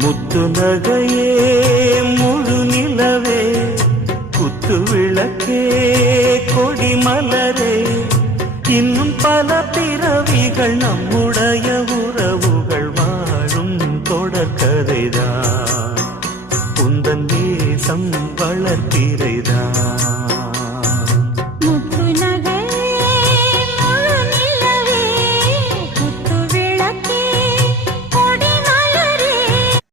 முத்து நகையே முழு நிலவே குத்து விளக்கே கொடி மலரே இன்னும் பல பிறவிகள் நம்முடைய உறவுகள் வாழும் தொடர்கதைதான் உந்தன் தேசம் வளர்த்திரைதான்